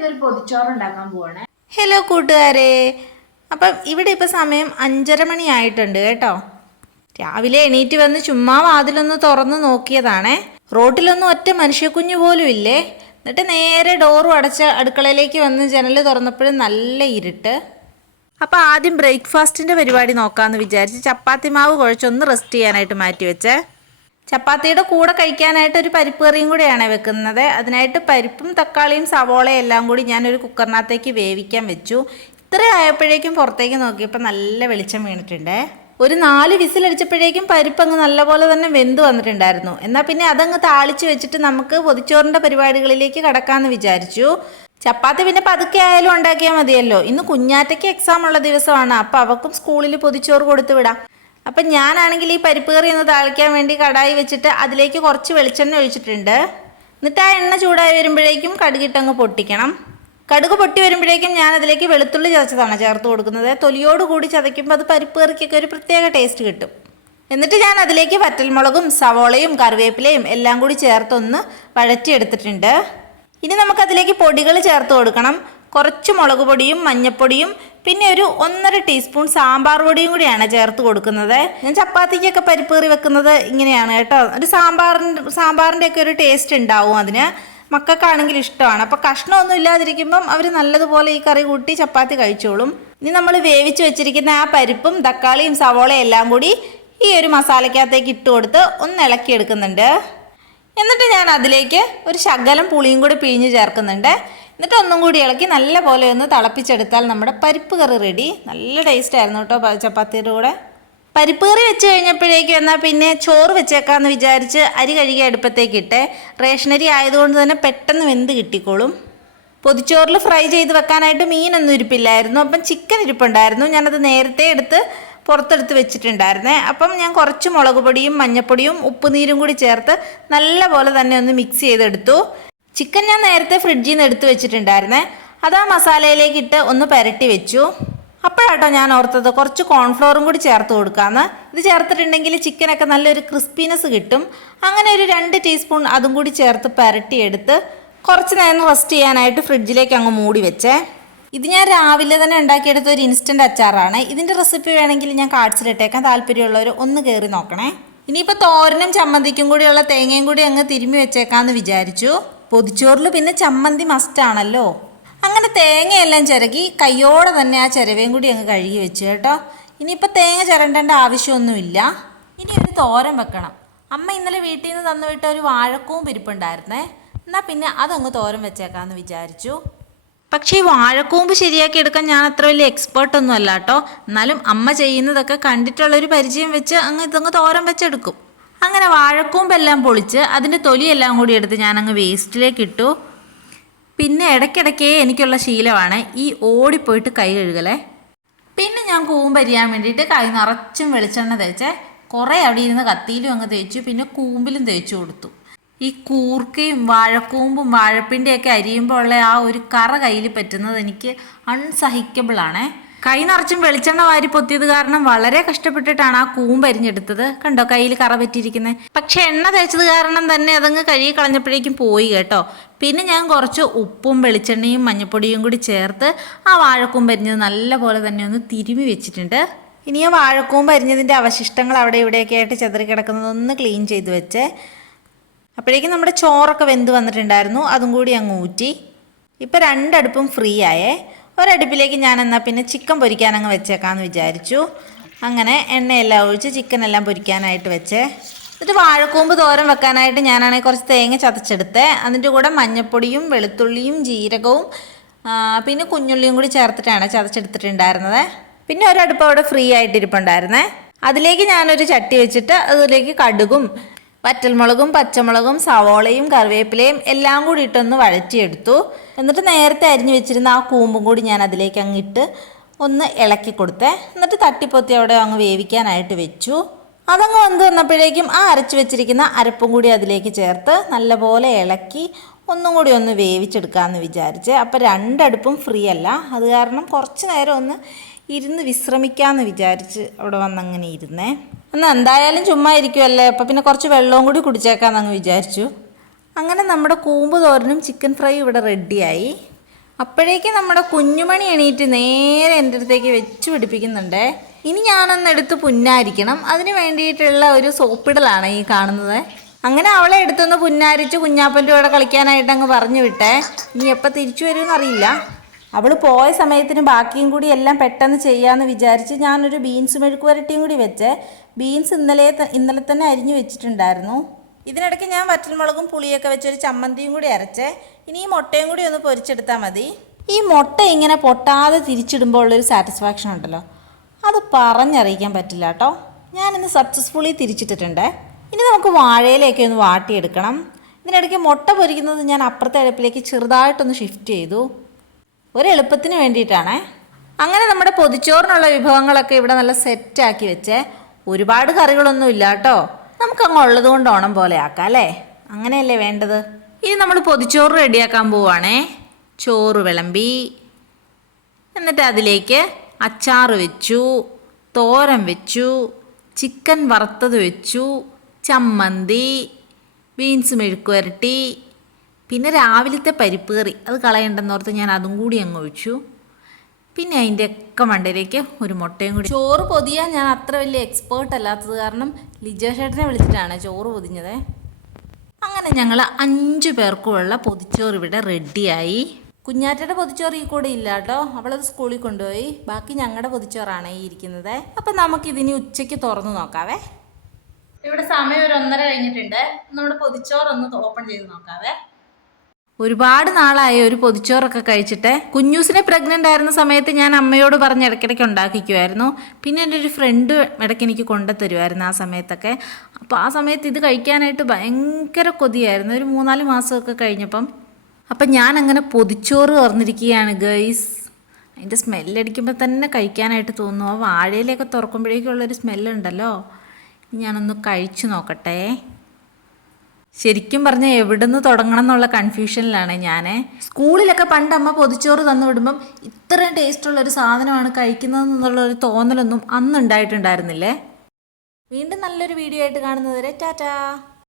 ഇന്നൊരു പൊതിച്ചോറ് ഉണ്ടാക്കാൻ പോവാണ്. ഹലോ കൂട്ടുകാരെ, അപ്പം ഇവിടെ ഇപ്പോൾ സമയം 5:30 മണിയായിട്ടുണ്ട് കേട്ടോ. രാവിലെ എണീറ്റ് വന്ന് ചുമ്മാ വാതിലൊന്ന് തുറന്ന് നോക്കിയതാണേ. റോട്ടിലൊന്നും ഒറ്റ മനുഷ്യക്കുഞ്ഞു പോലും ഇല്ലേ. എന്നിട്ട് നേരെ ഡോറും അടച്ച് അടുക്കളയിലേക്ക് വന്ന് ജനൽ തുറന്നപ്പോഴും നല്ല ഇരുട്ട്. അപ്പോൾ ആദ്യം ബ്രേക്ക്ഫാസ്റ്റിൻ്റെ പരിപാടി നോക്കാമെന്ന് വിചാരിച്ച് ചപ്പാത്തി മാവ് കുഴച്ചൊന്ന് റെസ്റ്റ് ചെയ്യാനായിട്ട് മാറ്റി വെച്ചേ. ചപ്പാത്തിയുടെ കൂടെ കഴിക്കാനായിട്ട് ഒരു പരിപ്പ് കറിയും കൂടെയാണ് വെക്കുന്നത്. അതിനായിട്ട് പരിപ്പും തക്കാളിയും സവോളയും എല്ലാം കൂടി ഞാനൊരു കുക്കറിനകത്തേക്ക് വേവിക്കാൻ വെച്ചു. ഇത്ര ആയപ്പോഴേക്കും പുറത്തേക്ക് നോക്കിയപ്പോൾ നല്ല വെളിച്ചം വീണിട്ടുണ്ട്. ഒരു 4 വിസിലടിച്ചപ്പോഴേക്കും പരിപ്പ് അങ്ങ് നല്ലപോലെ തന്നെ വെന്ത് വന്നിട്ടുണ്ടായിരുന്നു. എന്നാൽ പിന്നെ അതങ്ങ് താളിച്ച് വെച്ചിട്ട് നമുക്ക് പൊതിച്ചോറിൻ്റെ പരിപാടികളിലേക്ക് കടക്കാമെന്ന് വിചാരിച്ചു. ചപ്പാത്തി പിന്നെ പതുക്കെ ആയാലും ഉണ്ടാക്കിയാൽ മതിയല്ലോ. ഇന്ന് കുഞ്ഞാറ്റയ്ക്ക് എക്സാം ഉള്ള ദിവസമാണ്. അപ്പോൾ അവൾക്കും സ്കൂളിൽ പൊതിച്ചോറ് കൊടുത്തു വിടാം. അപ്പം ഞാനാണെങ്കിൽ ഈ പരിപ്പ് കറി ഒന്ന് താളിക്കാൻ വേണ്ടി കടായി വെച്ചിട്ട് അതിലേക്ക് കുറച്ച് വെളിച്ചെണ്ണ ഒഴിച്ചിട്ടുണ്ട്. എന്നിട്ട് ആ എണ്ണ ചൂടായി വരുമ്പോഴേക്കും കടുകിട്ടങ്ങ് പൊട്ടിക്കണം. കടുക് പൊട്ടി വരുമ്പോഴേക്കും ഞാൻ അതിലേക്ക് വെളുത്തുള്ളി ചതച്ചതാണ് ചേർത്ത് കൊടുക്കുന്നത്. തൊലിയോട് കൂടി ചതയ്ക്കുമ്പോൾ അത് പരിപ്പ് കറിക്കൊക്കെ ഒരു പ്രത്യേക ടേസ്റ്റ് കിട്ടും. എന്നിട്ട് ഞാൻ അതിലേക്ക് വറ്റൽമുളകും സവോളയും കറിവേപ്പിലയും എല്ലാം കൂടി ചേർത്തൊന്ന് വഴറ്റിയെടുത്തിട്ടുണ്ട്. ഇനി നമുക്കതിലേക്ക് പൊടികൾ ചേർത്ത് കൊടുക്കണം. കുറച്ച് മുളക് പൊടിയും മഞ്ഞൾപ്പൊടിയും പിന്നെ ഒരു 1.5 ടീസ്പൂൺ സാമ്പാർ പൊടിയും കൂടിയാണ് ചേർത്ത് കൊടുക്കുന്നത്. ഞാൻ ചപ്പാത്തിക്കൊക്കെ പരിപ്പ് കറി വെക്കുന്നത് ഇങ്ങനെയാണ് കേട്ടോ. ഒരു സാമ്പാറിൻ്റെ ഒക്കെ ഒരു ടേസ്റ്റ് ഉണ്ടാവും അതിന്. മക്കൾക്കാണെങ്കിൽ ഇഷ്ടമാണ്. അപ്പോൾ കഷ്ണമൊന്നും ഇല്ലാതിരിക്കുമ്പം അവർ നല്ലതുപോലെ ഈ കറി കൂട്ടി ചപ്പാത്തി കഴിച്ചോളും. ഇനി നമ്മൾ വേവിച്ച് വെച്ചിരിക്കുന്ന ആ പരിപ്പും തക്കാളിയും സവോളയും എല്ലാം കൂടി ഈ ഒരു മസാലയ്ക്കകത്തേക്ക് ഇട്ട് കൊടുത്ത് ഒന്ന് ഇളക്കിയെടുക്കുന്നുണ്ട്. എന്നിട്ട് ഞാൻ അതിലേക്ക് ഒരു ശകലം പുളിയും കൂടി പിഴിഞ്ഞ് ചേർക്കുന്നുണ്ട്. എന്നിട്ട് ഒന്നും കൂടി ഇളക്കി നല്ല പോലെ ഒന്ന് തിളപ്പിച്ചെടുത്താൽ നമ്മുടെ പരിപ്പ് കറി റെഡി. നല്ല ടേസ്റ്റ് ആയിരുന്നു കേട്ടോ ചപ്പാത്തിയുടെ കൂടെ. പരിപ്പ് കറി വെച്ച് കഴിഞ്ഞപ്പോഴേക്കും എന്നാൽ പിന്നെ ചോറ് വെച്ചേക്കാമെന്ന് വിചാരിച്ച് അരി കഴുകി അടുപ്പത്തേക്ക് ഇട്ടേ. റേഷനരി ആയതുകൊണ്ട് തന്നെ പെട്ടെന്ന് വെന്ത് കിട്ടിക്കോളും. പൊതിച്ചോറിൽ ഫ്രൈ ചെയ്ത് വെക്കാനായിട്ട് മീനൊന്നും ഇരിപ്പില്ലായിരുന്നു. അപ്പം ചിക്കൻ ഇരിപ്പുണ്ടായിരുന്നു. ഞാനത് നേരത്തെ എടുത്ത് പുറത്തെടുത്ത് വെച്ചിട്ടുണ്ടായിരുന്നേ. അപ്പം ഞാൻ കുറച്ച് മുളക് പൊടിയും മഞ്ഞൾപ്പൊടിയും ഉപ്പുനീരും കൂടി ചേർത്ത് നല്ല പോലെ തന്നെ ഒന്ന് മിക്സ് ചെയ്തെടുത്തു. ചിക്കൻ ഞാൻ നേരത്തെ ഫ്രിഡ്ജിൽ നിന്ന് എടുത്ത് വെച്ചിട്ടുണ്ടായിരുന്നേ. അത് ആ മസാലയിലേക്ക് ഇട്ട് ഒന്ന് പുരട്ടി വെച്ചു. അപ്പോഴാട്ടോ ഞാൻ ഓർത്തത് കുറച്ച് കോൺഫ്ലോറും കൂടി ചേർത്ത് കൊടുക്കാമെന്ന്. ഇത് ചേർത്തിട്ടുണ്ടെങ്കിൽ ചിക്കനൊക്കെ നല്ലൊരു ക്രിസ്പിനെസ് കിട്ടും. അങ്ങനെ ഒരു 2 ടീസ്പൂൺ അതും കൂടി ചേർത്ത് പുരട്ടിയെടുത്ത് കുറച്ച് നേരം റെസ്റ്റ് ചെയ്യാനായിട്ട് ഫ്രിഡ്ജിലേക്ക് അങ്ങ് മൂടി വെച്ചേ. ഇത് ഞാൻ രാവിലെ തന്നെ ഉണ്ടാക്കിയെടുത്ത ഒരു ഇൻസ്റ്റൻറ്റ് അച്ചാറാണ്. ഇതിൻ്റെ റെസിപ്പി വേണമെങ്കിൽ ഞാൻ കാർഡ്സിലിട്ടേക്കാൻ. താല്പര്യമുള്ളവർ ഒന്ന് കയറി നോക്കണേ. ഇനിയിപ്പോൾ തോരനും ചമ്മന്തിക്കും കൂടിയുള്ള തേങ്ങയും കൂടി അങ്ങ് തിരുമ്മി വെച്ചേക്കാമെന്ന് വിചാരിച്ചു. പൊതിച്ചോറിൽ പിന്നെ ചമ്മന്തി മസ്റ്റാണല്ലോ. അങ്ങനെ തേങ്ങയെല്ലാം ചിരകി കയ്യോടെ തന്നെ ആ ചിരവയും കൂടി അങ്ങ് കഴുകി വെച്ചു കേട്ടോ. ഇനിയിപ്പോൾ തേങ്ങ ചിരണ്ടേണ്ട ആവശ്യമൊന്നുമില്ല. ഇനി ഒരു തോരൻ വെക്കണം. അമ്മ ഇന്നലെ വീട്ടിൽ നിന്ന് തന്നു വിട്ട ഒരു വാഴക്കൂമ്പ് ഇരിപ്പുണ്ടായിരുന്നേ. എന്നാൽ പിന്നെ അതങ്ങ് തോരൻ വെച്ചേക്കാമെന്ന് വിചാരിച്ചു. പക്ഷേ ഈ വാഴക്കൂമ്പ് ശരിയാക്കി എടുക്കാൻ ഞാൻ അത്ര വലിയ എക്സ്പേർട്ടൊന്നും അല്ല കേട്ടോ. എന്നാലും അമ്മ ചെയ്യുന്നതൊക്കെ കണ്ടിട്ടുള്ളൊരു പരിചയം വെച്ച് ഇതങ്ങ് തോരൻ വെച്ചെടുക്കും. അങ്ങനെ വാഴക്കൂമ്പെല്ലാം പൊളിച്ച് അതിൻ്റെ തൊലിയെല്ലാം കൂടി എടുത്ത് ഞാനങ്ങ് വേസ്റ്റിലേക്ക് ഇട്ടു. പിന്നെ ഇടയ്ക്കിടയ്ക്കേ എനിക്കുള്ള ശീലമാണ് ഈ ഓടിപ്പോയിട്ട് കൈ കഴുകലേ. പിന്നെ ഞാൻ കൂമ്പരിയാൻ വേണ്ടിയിട്ട് കൈ നിറച്ചും വെളിച്ചെണ്ണ തേച്ചേ. കുറേ അവിടെ ഇരുന്ന് കത്തിയിലും അങ്ങ് തേച്ചു. പിന്നെ കൂമ്പിലും തേച്ചു കൊടുത്തു. ഈ കൂർക്കയും വാഴക്കൂമ്പും വാഴപ്പിൻ്റെയൊക്കെ അരിയുമ്പോൾ ഉള്ള ആ ഒരു കറ കയ്യിൽ പറ്റുന്നത് എനിക്ക് അൺസഹിക്കബിളാണേ. കൈ നിറച്ചും വെളിച്ചെണ്ണ വാരി പൊത്തിയത് കാരണം വളരെ കഷ്ടപ്പെട്ടിട്ടാണ് ആ കൂമ്പ് അരിഞ്ഞെടുത്തത്. കണ്ടോ കയ്യിൽ കറ പറ്റിയിരിക്കുന്നത്. പക്ഷെ എണ്ണ തേച്ചത് കാരണം തന്നെ അതങ്ങ് കഴുകി കളഞ്ഞപ്പോഴേക്കും പോയി കേട്ടോ. പിന്നെ ഞാൻ കുറച്ച് ഉപ്പും വെളിച്ചെണ്ണയും മഞ്ഞൾപ്പൊടിയും കൂടി ചേർത്ത് ആ വാഴക്കൂമ്പ് അരിഞ്ഞത് നല്ല പോലെ തന്നെ ഒന്ന് തിരുമ്മി വെച്ചിട്ടുണ്ട്. ഇനി ആ വാഴക്കൂമ്പ് അരിഞ്ഞതിൻ്റെ അവശിഷ്ടങ്ങൾ അവിടെ ഇവിടെയൊക്കെ ആയിട്ട് ചെതറി കിടക്കുന്നതൊന്ന് ക്ലീൻ ചെയ്ത് വെച്ചേ. അപ്പോഴേക്കും നമ്മുടെ ചോറൊക്കെ വെന്ത് വന്നിട്ടുണ്ടായിരുന്നു. അതും കൂടി അങ്ങ് ഊറ്റി. ഇപ്പോൾ 2 അടുപ്പും ഫ്രീ ആയേ. ഒരടുപ്പിലേക്ക് ഞാൻ എന്നാൽ പിന്നെ ചിക്കൻ പൊരിക്കാൻ അങ്ങ് വെച്ചേക്കാമെന്ന് വിചാരിച്ചു. അങ്ങനെ എണ്ണയെല്ലാം ഒഴിച്ച് ചിക്കനെല്ലാം പൊരിക്കാനായിട്ട് വെച്ചേ. എന്നിട്ട് വാഴക്കൂമ്പ് തോരൻ വെക്കാനായിട്ട് ഞാനാണെങ്കിൽ കുറച്ച് തേങ്ങ ചതച്ചെടുത്തേ. അതിൻ്റെ കൂടെ മഞ്ഞൾപ്പൊടിയും വെളുത്തുള്ളിയും ജീരകവും പിന്നെ കുഞ്ഞുള്ളിയും കൂടി ചേർത്തിട്ടാണ് ചതച്ചെടുത്തിട്ടുണ്ടായിരുന്നത്. പിന്നെ ഒരടുപ്പ് അവിടെ ഫ്രീ ആയിട്ടിരിപ്പുണ്ടായിരുന്നേ. അതിലേക്ക് ഞാനൊരു ചട്ടി വെച്ചിട്ട് അതിലേക്ക് കടുകും വറ്റൽമുളകും പച്ചമുളകും സവോളയും കറിവേപ്പിലയും എല്ലാം കൂടി ഇട്ടൊന്ന് വഴറ്റിയെടുത്തു. എന്നിട്ട് നേരത്തെ അരിഞ്ഞു വെച്ചിരുന്ന ആ കൂമ്പും കൂടി ഞാൻ അതിലേക്ക് അങ്ങിട്ട് ഒന്ന് ഇളക്കി കൊടുത്തേ. എന്നിട്ട് തട്ടിപ്പൊത്തി അവിടെ അങ്ങ് വേവിക്കാനായിട്ട് വെച്ചു. അതങ്ങ് വന്ന് വന്നപ്പോഴേക്കും ആ അരച്ച് വെച്ചിരിക്കുന്ന അരപ്പും കൂടി അതിലേക്ക് ചേർത്ത് നല്ലപോലെ ഇളക്കി ഒന്നും കൂടി ഒന്ന് വേവിച്ചെടുക്കാമെന്ന് വിചാരിച്ച്. അപ്പോൾ 2 അടുപ്പും ഫ്രീ അല്ല. അത് കാരണം കുറച്ച് നേരം ഒന്ന് ഇരുന്ന് വിശ്രമിക്കാമെന്ന് വിചാരിച്ച് അവിടെ വന്നങ്ങനെ ഇരുന്നേ. എന്നാൽ എന്തായാലും ചുമ്മാ ഇരിക്കുമല്ലേ, അപ്പോൾ പിന്നെ കുറച്ച് വെള്ളവും കൂടി കുടിച്ചേക്കാമെന്നങ്ങ് വിചാരിച്ചു. അങ്ങനെ നമ്മുടെ കൂമ്പ് തോരനും ചിക്കൻ ഫ്രൈ ഇവിടെ റെഡിയായി. അപ്പോഴേക്കും നമ്മുടെ കുഞ്ഞുമണി എണീറ്റ് നേരെ എൻ്റെ അടുത്തേക്ക് വെച്ച് പിടിപ്പിക്കുന്നുണ്ട്. ഇനി ഞാനൊന്നെടുത്ത് പുന്നാരിക്കണം. അതിന് വേണ്ടിയിട്ടുള്ള ഒരു സോപ്പിടലാണ് ഈ കാണുന്നത്. അങ്ങനെ അവളെ എടുത്തൊന്ന് പുന്നാരിച്ച് കുഞ്ഞാപ്പൻ്റെ കൂടെ കളിക്കാനായിട്ട് അങ്ങ് പറഞ്ഞു വിട്ടേ. ഇനി എപ്പോൾ തിരിച്ചു വരുമെന്നറിയില്ല. അവൾ പോയ സമയത്തിന് ബാക്കിയും കൂടി എല്ലാം പെട്ടെന്ന് ചെയ്യാമെന്ന് വിചാരിച്ച് ഞാനൊരു ബീൻസ് മെഴുക്ക് വരട്ടിയും കൂടി വെച്ചേ. ബീൻസ് ഇന്നലെ തന്നെ അരിഞ്ഞു വെച്ചിട്ടുണ്ടായിരുന്നു. ഇതിനിടയ്ക്ക് ഞാൻ വറ്റൽമുളകും പുളിയൊക്കെ വെച്ചൊരു ചമ്മന്തിയും കൂടി അരച്ചേ. ഇനി ഈ മുട്ടയും കൂടി ഒന്ന് പൊരിച്ചെടുത്താൽ മതി. ഈ മുട്ട ഇങ്ങനെ പൊട്ടാതെ തിരിച്ചിടുമ്പോൾ ഉള്ളൊരു സാറ്റിസ്ഫാക്ഷൻ ഉണ്ടല്ലോ, അത് പറഞ്ഞറിയിക്കാൻ പറ്റില്ല കേട്ടോ. ഞാനിന്ന് സക്സസ്ഫുള്ളി തിരിച്ചിട്ടിട്ടുണ്ട്. ഇനി നമുക്ക് വാഴയിലേക്ക് ഒന്ന് വാട്ടിയെടുക്കണം. ഇതിനിടയ്ക്ക് മുട്ട പൊരിക്കുന്നത് ഞാൻ അപ്പുറത്തെ അടുപ്പിലേക്ക് ചെറുതായിട്ടൊന്ന് ഷിഫ്റ്റ് ചെയ്തു, ഒരു എളുപ്പത്തിന് വേണ്ടിയിട്ടാണേ. അങ്ങനെ നമ്മുടെ പൊതിച്ചോറിനുള്ള വിഭവങ്ങളൊക്കെ ഇവിടെ നല്ല സെറ്റാക്കി വെച്ചേ. ഒരുപാട് കറികളൊന്നും ഇല്ല കേട്ടോ, നമുക്കങ്ങ് ഉള്ളത് കൊണ്ട് ഓണം പോലെ ആക്കാം അല്ലേ? അങ്ങനെയല്ലേ വേണ്ടത്. ഇനി നമ്മൾ പൊതിച്ചോറ് റെഡിയാക്കാൻ പോവുകയാണേ. ചോറ് വിളമ്പി, എന്നിട്ട് അതിലേക്ക് അച്ചാറ് വെച്ചു, തോരൻ വെച്ചു, ചിക്കൻ വറുത്തത് വെച്ചു, ചമ്മന്തി, ബീൻസ് മെഴുക്ക് വരട്ടി, പിന്നെ രാവിലത്തെ പരിപ്പ് കറി അത് കളയണ്ടെന്നോർത്ത് ഞാൻ അതും കൂടി അങ്ങ് ഒഴിച്ചു. പിന്നെ അതിൻ്റെ ഒക്കെ മണ്ടയിലേക്ക് ഒരു മുട്ടയും കൂടി. ചോറ് പൊതിയാൻ ഞാൻ അത്ര വലിയ എക്സ്പേർട്ട് അല്ലാത്തത് കാരണം ലിജോ ചേട്ടനെ വിളിച്ചിട്ടാണ് ചോറ് പൊതിഞ്ഞത്. അങ്ങനെ ഞങ്ങൾ 5 പേർക്കുമുള്ള പൊതിച്ചോറ് ഇവിടെ റെഡിയായി. കുഞ്ഞാറ്റയുടെ പൊതിച്ചോറ് ഈ കൂടെ ഇല്ല കേട്ടോ, അവളത് സ്കൂളിൽ കൊണ്ടുപോയി. ബാക്കി ഞങ്ങളുടെ പൊതിച്ചോറാണ് ഈ ഇരിക്കുന്നത്. അപ്പം നമുക്കിതിനി ഉച്ചയ്ക്ക് തുറന്ന് നോക്കാവേ. ഇവിടെ സമയം ഒരു 1:30 കഴിഞ്ഞിട്ടുണ്ട്. നമ്മുടെ പൊതിച്ചോറൊന്ന് ഓപ്പൺ ചെയ്ത് നോക്കാവേ. ഒരുപാട് നാളായി ഒരു പൊതിച്ചോറൊക്കെ കഴിച്ചിട്ട്. കുഞ്ഞൂസിനെ പ്രഗ്നൻ്റ് ആയിരുന്ന സമയത്ത് ഞാൻ അമ്മയോട് പറഞ്ഞ് ഇടയ്ക്കിടയ്ക്ക് ഉണ്ടാക്കിക്കുമായിരുന്നു. പിന്നെ എൻ്റെ ഒരു ഫ്രണ്ട് ഇടയ്ക്ക് എനിക്ക് കൊണ്ടുത്തരുമായിരുന്നു ആ സമയത്തൊക്കെ. അപ്പോൾ ആ സമയത്ത് ഇത് കഴിക്കാനായിട്ട് ഭയങ്കര കൊതിയായിരുന്നു, ഒരു 3-4 മാസമൊക്കെ കഴിഞ്ഞപ്പം. അപ്പം ഞാൻ അങ്ങനെ പൊതിച്ചോറ് തുറന്നിരിക്കുകയാണ് ഗൈസ്. അതിൻ്റെ സ്മെല്ലടിക്കുമ്പോൾ തന്നെ കഴിക്കാനായിട്ട് തോന്നുന്നു. ആ വാഴയിലൊക്കെ തുറക്കുമ്പോഴേക്കുള്ളൊരു സ്മെല്ലുണ്ടല്ലോ. ഞാനൊന്ന് കഴിച്ചു നോക്കട്ടെ. ശരിക്കും പറഞ്ഞാൽ എവിടെ നിന്ന് തുടങ്ങണം എന്നുള്ള കൺഫ്യൂഷനിലാണ് ഞാൻ. സ്കൂളിലൊക്കെ പണ്ട് അമ്മ പൊതിച്ചോറ് തന്നു വിടുമ്പം ഇത്രയും ടേസ്റ്റുള്ളൊരു സാധനമാണ് കഴിക്കുന്നതെന്നുള്ളൊരു തോന്നലൊന്നും അന്ന് ഉണ്ടായിട്ടുണ്ടായിരുന്നില്ലേ. വീണ്ടും നല്ലൊരു വീഡിയോ ആയിട്ട് കാണുന്നത് വരെ ടാറ്റാ.